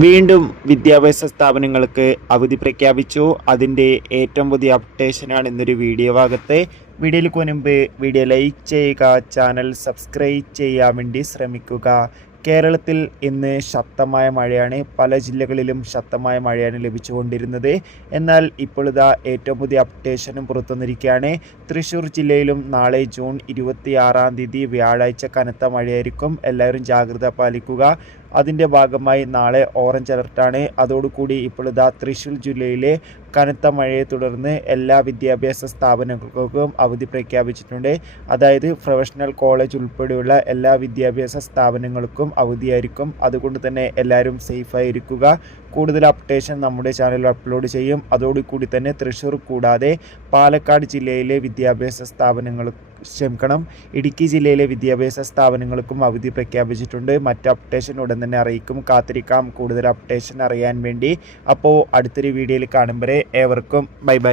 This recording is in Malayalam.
വീണ്ടും വിദ്യാഭ്യാസ സ്ഥാപനങ്ങൾക്ക് അവധി പ്രഖ്യാപിച്ചു. അതിൻ്റെ ഏറ്റവും പുതിയ അപ്ഡേഷനാണ് ഇന്നൊരു വീഡിയോ ഭാഗത്ത്. വീഡിയോയിലേക്ക് മുൻപ് വീഡിയോ ലൈക്ക് ചെയ്യുക, ചാനൽ സബ്സ്ക്രൈബ് ചെയ്യാൻ വേണ്ടി ശ്രമിക്കുക. കേരളത്തിൽ ഇന്ന് ശക്തമായ മഴയാണ്. പല ജില്ലകളിലും ശക്തമായ മഴയാണ് ലഭിച്ചുകൊണ്ടിരുന്നത്. എന്നാൽ ഇപ്പോൾ ഇതാ ഏറ്റവും പുതിയ അപ്ഡേഷനും പുറത്തുവന്നിരിക്കുകയാണ്. തൃശ്ശൂർ ജില്ലയിലും നാളെ ജൂൺ 26 വ്യാഴാഴ്ച കനത്ത മഴയായിരിക്കും. എല്ലാവരും ജാഗ്രത പാലിക്കുക. അതിൻ്റെ ഭാഗമായി നാളെ ഓറഞ്ച് അലർട്ടാണ്. അതോടുകൂടി ഇപ്പോൾ ഇതാ തൃശ്ശൂർ ജില്ലയിലെ കനത്ത മഴയെ തുടർന്ന് എല്ലാ വിദ്യാഭ്യാസ സ്ഥാപനങ്ങൾക്കും അവധി പ്രഖ്യാപിച്ചിട്ടുണ്ട്. അതായത് പ്രൊഫഷണൽ കോളേജ് ഉൾപ്പെടെയുള്ള എല്ലാ വിദ്യാഭ്യാസ സ്ഥാപനങ്ങൾക്കും അവധിയായിരിക്കും. അതുകൊണ്ട് തന്നെ എല്ലാവരും സേഫായിരിക്കുക. കൂടുതൽ അപ്ഡേഷൻ നമ്മുടെ ചാനലിൽ അപ്ലോഡ് ചെയ്യും. അതോടുകൂടി തന്നെ തൃശ്ശൂർ കൂടാതെ പാലക്കാട് ജില്ലയിലെ ഇടുക്കി ജില്ലയിലെ വിദ്യാഭ്യാസ സ്ഥാപനങ്ങൾക്കും അവധി പ്രഖ്യാപിച്ചിട്ടുണ്ട്. മറ്റ് അപ്ഡേഷൻ ഉടൻ തന്നെ അറിയിക്കും. കാത്തിരിക്കാം കൂടുതൽ അപ്ഡേഷൻ അറിയാൻ വേണ്ടി. അപ്പോൾ അടുത്തൊരു വീഡിയോയിൽ കാണും വരെ ഏവർക്കും ബൈ ബൈ.